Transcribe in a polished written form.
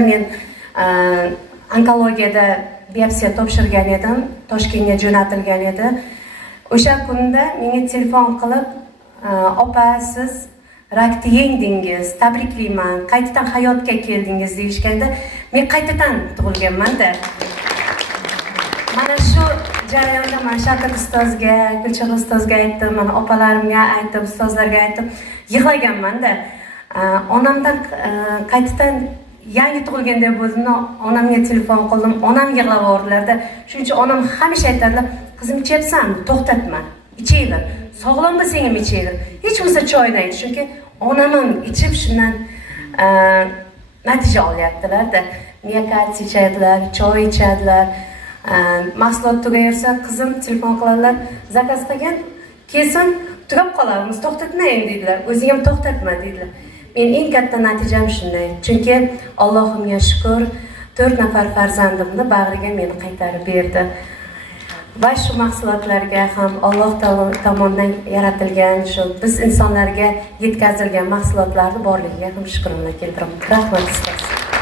Men onkologiyada biopsiya topshirgan edim, Toshkentga jo'natilgan edi. O'sha kunda menga telefon qilib, "Opa, siz rakni yengdingiz, tabriklayman, qaytadan hayotga keldingiz" deyishganda, men qaytadan tug'ilganman-da. Mana shu jarayonda men Shavkat ustozga, Gulchehra ustozga aytdim, mana opalarimga aytdim, ustozlarga aytdim, yig'laganman-da. Onamdan qaytadan yangi tug'ilganda bo'ldim, onamga telefon qildim, onam yig'lavordilar-da. Shuning uchun onam hamisha aytadilar, "Qizim, ichayapsan, to'xtatma, ichayver. Sog'lom bo'lsang ham ichayver. Hech bo'lsa choyni ich." Chunki onam ham ichib shundan natija olyaptilar-da. Miyokard ichadilar, choy ichadilar. Mahsulot tugaversa, qizim telefon qiladilar, "Zakaz qilgan, kelsin, tugab qolarmiz, to'xtatmang" dedilar. "O'zing ham to'xtatma" dedilar. Men eng katta natijam shunday. Chunki Allohimga shukr, 4 nafar farzandimni bag'riga meni qaytarib berdi. Va shu mahsulotlarga ham Alloh tomonidan yaratilgan, shu biz insonlarga yetkazilgan mahsulotlarni borligiga ham shukronat keltiraman. Rahmat sizlarga.